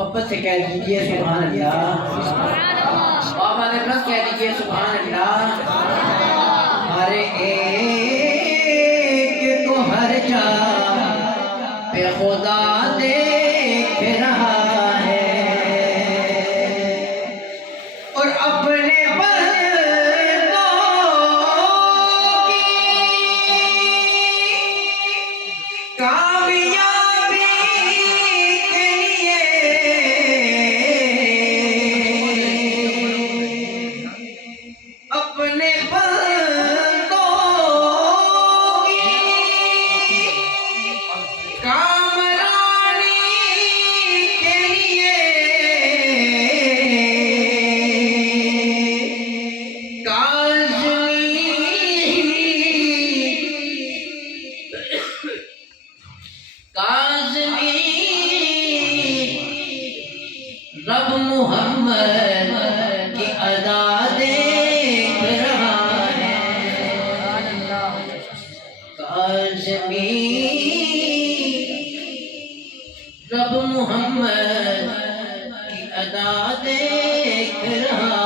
محبت سے کہہ دیجئے سبحان اللہ، بابا نے بس کہہ دیجئے سبحان اللہ۔ ہر ایک کو ہر جا پہ خدا دیکھ رہا ہے، اور اپنے بندوں کی کامیابی کے لیے اپنے بندوں کی کامرانی کے لیے کاظمی رب محمد کی ادا دیکھ رہا ہے، کاظمی رب محمد کی ادا دیکھ رہا